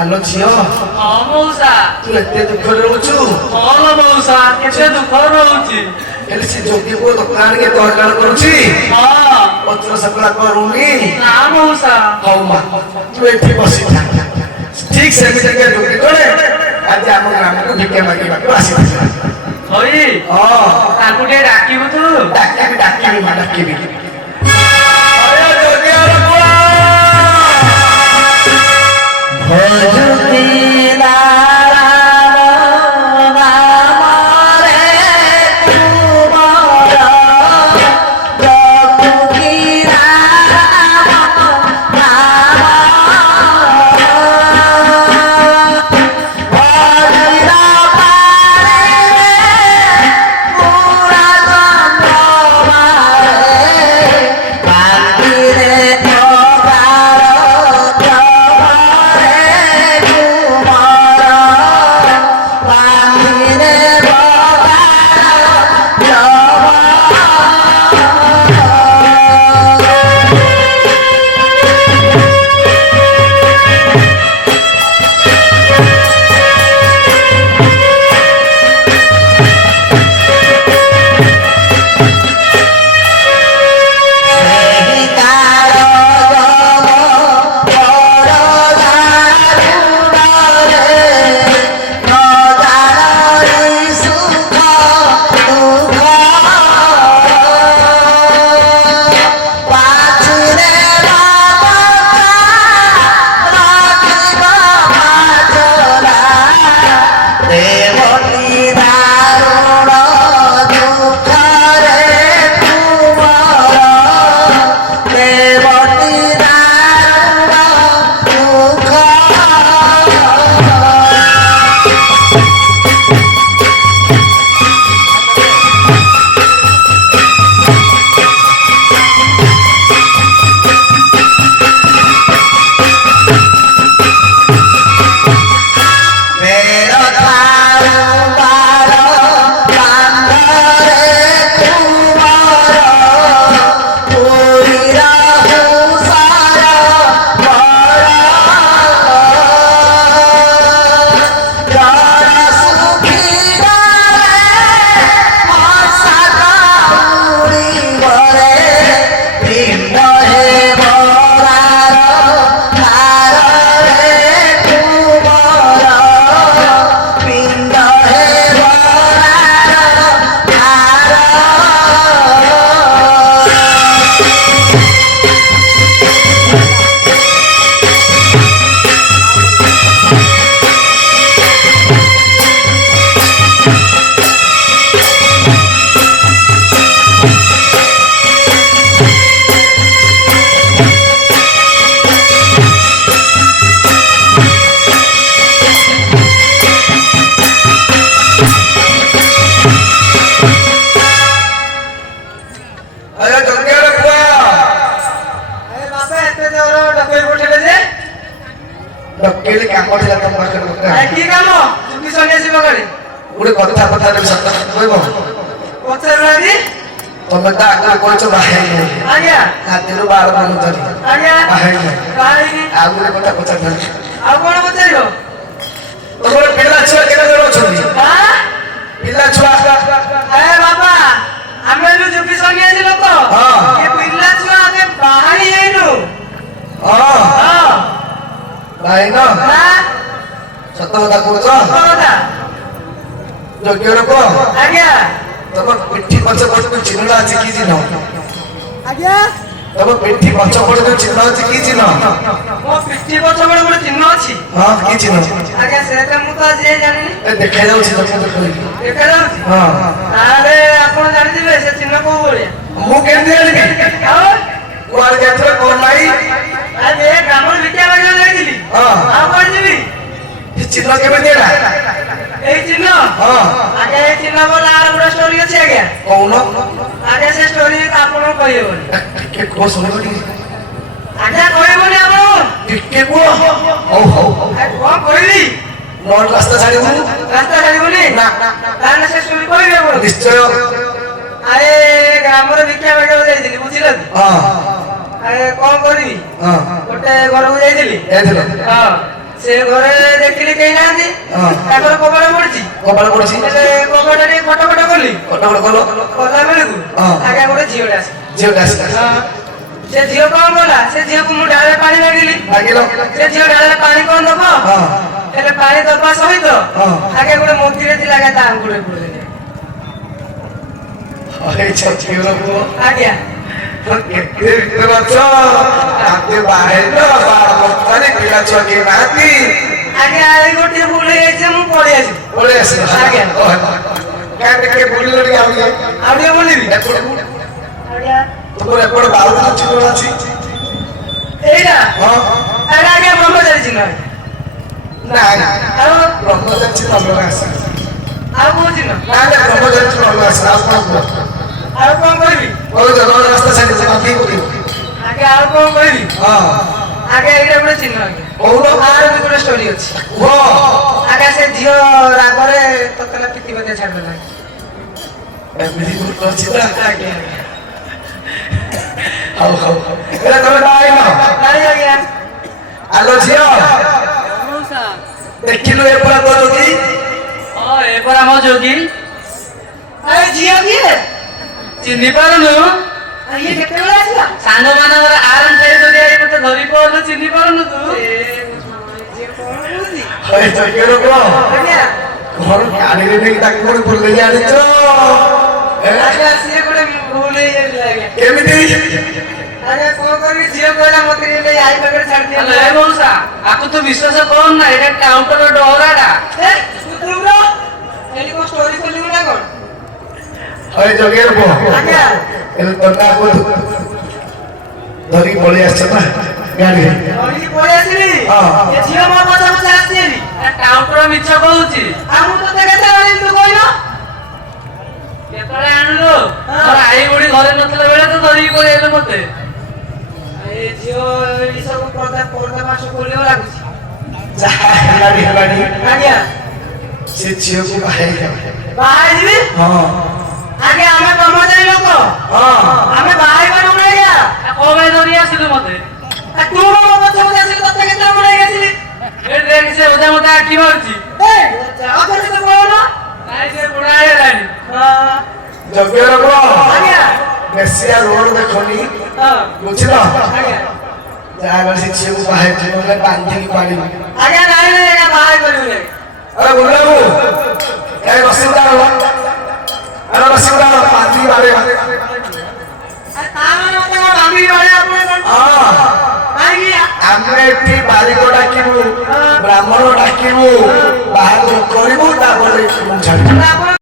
ଆଲୋ ଝିଅ ହଁ ମଉସା ତୁ ଏତେ ଦୁଃଖରେ ରହୁଛୁ? ହଁ ଲୋ ମଉସା କେତେ ଦୁଃଖ ରହୁଛି। ହେଲେ ସେ ଯୋଗୀ ପୁଅ ଦୋକାନ କେତେ ହଇରାଣ କରୁଛି? ହଁ ପତ୍ର ସକଳା କରୁନି? ନା ମଉସା। ହଉ ମା ତୁ ଏଠି ବସିଥା। ଠିକ ସେମିତିକା ଯୋଗୀ କରେ ଆଜି ଆମ ଗ୍ରାମକୁ ଭିକ୍ଷା ମାଗିବାକୁ ଆସିଥିଲା। ହଇ ହଁ ତାଙ୍କୁ ଟିକେ ଡାକିବୁ ତୁ। ଡାକିବି ଡାକିବି ମା ଡାକିବି। ଡକେଇଲେ କାମ ଥିଲା ତମ ପାଖରେ କି କାମ? ଚୁଟି ସନ୍ୟାସୀ ପାଖରେ ଗୋଟେ କଥା ପଚାରିବି ସତ କହିବ? ପଚାରୁନାହାନ୍ତି। ତମେ ତ ଆଗରୁ କହିଛ ବାହାରି ଆଜ୍ଞା ହାତୀରୁ 12 ବନୁଛନ୍ତି ଆଜ୍ଞା ବାହାରି ଆଉ ଗୋଟେ କଥା ପଚାରିଥାନ୍ତି। ଆଉ କଣ ପଚାରିବ? ତମର ପିଲା ଛୁଆ କେତେ ଜଣ ଅଛନ୍ତି? ପିଲା ଛୁଆ? ବାବା ଆମେ ହେଲୁ ଚୁଟି ସନ୍ୟାସୀ ଲୋକ। ଏ ପିଲା ଛୁଆ ଆମେ ବାହାରି ଯାଇନୁ। ଭାଇନ ସତ କଥା କହୁଛ? ଯୋଗ୍ୟ ଲୋକ? ଆଜ୍ଞା ତମ ପିଠି ପଛ ପଟେ ଯୋଉ ଚିହ୍ନ ଅଛି କି ଚିହ୍ନ? ଆଜ୍ଞା ତମ ପିଠି ପଛ ପଟେ ଯୋଉ ଚିହ୍ନ ଅଛି କି ଚିହ୍ନ? ମୋ ପିଠି ପଛ ପଟେ ଗୋଟେ ଚିହ୍ନ ଅଛି। ହଁ କି ଚିହ୍ନ? ଆଜ୍ଞା ସେଟା ମୁଁ ତ ଆଜି ଜାଣିନି। ଦେଖା ଯାଉଛି ତମେ କହିଲି ଦେଖାଯାଉଛି? ହଁ ତାହେଲେ ଆପଣ ଜାଣିଥିବେ ସେ ଚିହ୍ନ କୋଉ ଭଳିଆ? ମୁଁ କେମିତି ଜାଣିବି? କୁଆଡେ ଯାଇଥିଲେ କଣ ନାହିଁ? ଆରେ ଗ୍ରାମରେ ଭିକ୍ଷା ମାଗିବାକୁ ଯାଇଥିଲି। ଆଉ କୁଆଡେ ଯିବି? ଚିହ୍ନ କେମିତି ହେଲା? ଏଇ ଚିହ୍ନ? ଆଜ୍ଞା ଏଇ ଚିହ୍ନ ବୋଲେ ଆର ଗୋଟେ ଷ୍ଟୋରି ଅଛି ଆଜ୍ଞା। କହୁନ? ଆଜ୍ଞା ସେ ଷ୍ଟୋରି ଆପଣଙ୍କୁ କହିହେବନି। ଟିକେ କୁହ ଶୁଣିବ ଟିକେ। ଆଜ୍ଞା କହିହେବନି ଆପଣ? ଟିକେ କୁହ। ହଉ ହଉ କଣ କହିବି? ନହେଲେ ରାସ୍ତା ଛାଡ଼ିବୁନି। ରାସ୍ତା ଛାଡ଼ିବୁନି? ତାହେଲେ ସେ ଷ୍ଟୋରି କହିବି ଆପଣ? ନିଶ୍ଚୟ। ଆରେ ଗ୍ରାମରେ ଭିକ୍ଷା ମାଗିବାକୁ ଯାଇଥିଲି ବୁଝିଲେ? ଆରେ କଣ କରିବି? ଗୋଟେ ଘରକୁ ଯାଇଥିଲି। ସେ ଘରେ ଦେଖିଲି କେହି ନାହାନ୍ତି ହଁ। ତାଙ୍କର କବାଟ ପଡିଛି କପାଳ ପଡିଛି ହେଲେ କବାଟ ଟିକେ ଖଟ କଲି କଟକଟ କଲ କଲା ବେଳକୁ ହଁ। ଆଜ୍ଞା ଗୋଟେ ଝିଅଟେ ଆସି ଝିଅଟା ଆସିଲା ସେ ଝିଅ କଣ କଲା ସେ ଝିଅକୁ ମୁଁ ଡାଳରେ ପାଣି ମାଗିଲି ମାଗିଲ ସେ ଝିଅ ଡାଳରେ ପାଣି କଣ ଦବ ହଁ ହେଲେ ପାଣି ଦବା ସହିତ ହଁ। ଆଜ୍ଞା ଗୋଟେ ମୋତିରେ ଥିଲା ଆଜ୍ଞା ତା ଆଙ୍ଗୁଠି ପୁରେଇଲେ ଏଇ ଝିଅର ପୁଅ ଆଜ୍ଞା କେତେ ଭିତରେ ଅଛ ରାତି ବାହାରିଲ ବାରବସ୍ତାରେ ପିଲା ଛୁଆ କେହି ନାହାନ୍ତି ଆଜ୍ଞା ଏଇ ଗୋଟିଏ ଭୁଲ ହେଇଯାଇଛି ମୁଁ ପଳେଇ ଆସିବି ପଳେଇ ଆସିଲ ଆଜ୍ଞା। କାଇଁ ଟିକେ ବୁଲିଲ ଟିକେ ଆଉ ଟିକେ ଆଉ ଟିକେ ବୁଲିବି ଏପଟେ ଆଜ୍ଞା ତୁମର ଏପଟେ ବାଉଲ ଚିତ୍ର ଅଛି ଏଇଟା ହଁ ଆଜ୍ଞା ଆଜ୍ଞା ବ୍ରହ୍ମଚାରୀ ଚିହ୍ନ ନାଇଁ ଆଉ ବ୍ରହ୍ମଚାରୀ ଚିତ୍ର ଅଲଗା ଆସେ ଆଉ କୋଉ ଚିହ୍ନ ନାଇଁ ବ୍ରହ୍ମଚାରୀ ଚିତ୍ର ଅଲଗା ଆସେ ଆଉ କଣ କୁହ ଆଉ କଣ କରିବି କହୁଛ ରୋଡ଼ ରାସ୍ତା ଛାଡିଛ ବାନ୍ତି କରିବ ଆଜ୍ଞା ଆଉ କଣ କରିବି ହଁ ଆଜ୍ଞା ଏଇଟା ଗୋଟେ ଚିହ୍ନ ଆଜ୍ଞା କହୁନ ଆର ବି ଗୋଟେ ଷ୍ଟୋରି ଅଛି କୁହ ଆଜ୍ଞା ସେ ଝିଅ ରାଗରେ ତତଲା ପିଟି ବଜା ଛାଡ଼ିଦେଲା ଏମିତି ଭୁଲ ଅଛି ନା ଆଜ୍ଞା ଆଜ୍ଞା ହଉ ହଉ ଏରା ତମେ ବାହାରିନ ନାଇଁ ଆଜ୍ଞା ଆଲୋ ଝିଅ ଦେଖିଲୁ ଏପଟେ ତ ଯଦି ଏପରା ମୋ ଯୋଗୀ ଆରେ ଝିଅ କିଏ ଚିହ୍ନି ପାରୁନୁ ଇଏ କେତେବେଳେ ଆସିଲା ସାଙ୍ଗ ମାନଙ୍କର ଆରାମ ସେ ଯଦି ଆଇ ମତେ ଧରି ପାରୁନୁ ଚିହ୍ନି ପାରୁନୁ ତୁ ଝିଅ କଣ କହୁଛି ହଇ ଜଗିର କୁହ ଆଜ୍ଞା ଘର ଗାଡ଼ିରେ ନେଇକି ତାକୁ କୋଉଠି ବୁଲେଇ ଆଣିଛ ଆଜ୍ଞା ସିଏ ଗୋଟେ ଭୁଲ ହେଇଯାଇଥିଲା ଆଜ୍ଞା କେମିତି ଆଜ୍ଞା କଣ କରିବି ଝିଅ କହିଲା ମତେ ନେଇ ଆଇ ପାଖରେ ଛାଡି ହ୍ୟାଲୋ ଏ ଦିଅ ମଉସା ଆକୁ ତୁ ବିଶ୍ୱାସ କର ନା ଏଇଟା କାଉଣ୍ଟର ଡହରାଟା ଏଠି କଣ ଷ୍ଟୋରି ଖୋଲିବୁ ନା କଣ ହଇ ଜଗିର କୁହ ଆଜ୍ଞା ହେଲେ ତନାକୁ ଧରିକି ପଳେଇ ଆସିଛ ନା ଗାଡ଼ିରେ ଧରିକି ପଳେଇ ଆସିଲି ହଁ। ଏ ଝିଅ ମୋ ପଛେ ପଛେ ଆସିଲି କାଉଣ୍ଟର ମିଛ କହୁଛି ଆଉ ମୁଁ ତତେ କେତେବେଳେ ଏମିତି କହିଲ କେତେବେଳେ ଆଣିଲୁ ମୋର ଆଇ ବୁଢୀ ଘରେ ନଥିଲା ବେଳେ ତ ଧରିକି ପଳେଇ ଆଇଲୁ ମତେ ଏ ଝିଅ ଏଇ ସବୁ ପର୍ଦା ମାସ ଖୋଲିବ ଲାଗୁଛି ଯାହା ହେଲାଣି ହେଲାଣି ଆଜ୍ଞା ସେ ଝିଅକୁ ବାହାରିଯାଅ ବାହା ହେଇଯିବି ହଁ ଆଜ୍ଞା ଆମେ ବ୍ରହ୍ମଚାରୀ ଲୋକ ହଁ ଆମେ ବାହା ହେଇପାରିବୁନି ଆଜ୍ଞା କଣ ପାଇଁ ଧରି ଆସିଲୁ ମତେ ଆ ତୁ ମୋ ପଛେ ପଛେ ଆସିଲି ତତେ କେତେବେଳେ ମୁଁ ନେଇକି ଆସିଲି ଏଠି ଦେଖ ସେ ବୋଧେ ମତେ ଆଖି ମାରୁଛି ଅଥର ତ କହୁନ ନାଇଁ ସେ ବୁଢା ହେଇଗଲାଣି ଜଗିର କୁହ ଆଜ୍ଞା ବେଶିଆ ରୋଡ ଦେଖନି ହଁ ବୁଝିଲ ଆଜ୍ଞା ଯାହା ସେ ଝିଅକୁ ବାହାରିଯିବ ନହେଲେ ବାନ୍ଧିକି ପାଣିବ ଆଜ୍ଞା ନାଇଁ ନାଇଁ ଆଜ୍ଞା ବାହା ହେଇପାରିବୁନି ଆରେ ବୁଲାବୁ ଏ ରସିଦା ଆରେ ରସିଦା ବାନ୍ଧିକି ବାଡେଇବା ତା ମାନେ ମତେ କଣ ଭାବିକି ରହିବା ଆପଣ ହଁ କାହିଁକି ଆମେ ଏଠି ବାରିକ ଡାକିବୁ ବ୍ରାହ୍ମଣ ଡାକିବୁ ବାହାଘର କରିବୁ ତାପରେ ଛାଡ଼ିବୁ ଆପଣ